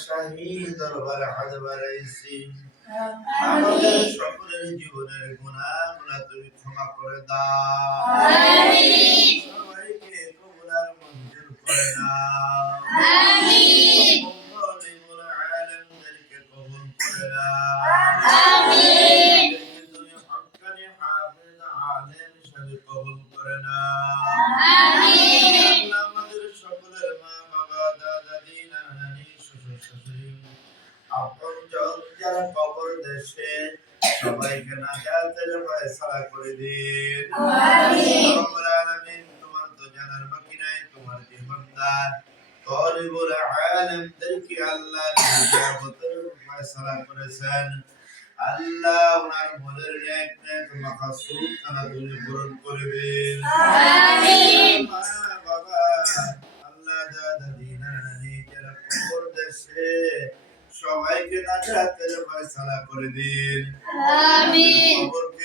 শাহী দরবারে হাত বাড়াইছি আমাদের সকলের জীবনের গুনাহগুলো তুমি ক্ষমা করে দাও আমিন সবাইকে কবুল আর মঞ্জুর করে নাও আমিন মুআল্লিমুল আলামদেরকে কবুল করে নাও আমিন তুমি হক্কানি হাফেজ আলেম হিসেবে কবুল করে নাও আমিন আমাদের সকলের মা বাবা দাদা দাদি নানা নানি শ্বশুর শাশুড়ি আপন যারা কবর দেশে সবাইকে নাজাতের ফয়সালা করে দিন আমিন রব্বুল আলামিন তোমার তো জানার বাকি নাই তোমার যে বান্দা তলিবুল আলামদেরকে আল্লাহ নিয়ামতের ফয়সালা করেছেন আল্লাহ ওনার মনের নেক নেক মাকসুদ খানা তুমি পূরণ করে দিন আমিন বাবা আল্লাহ দাদা দিনা নানি যারা কবর দেশে সবাইকে নাজাতের ফয়সালা করে দিন আমিন কবরকে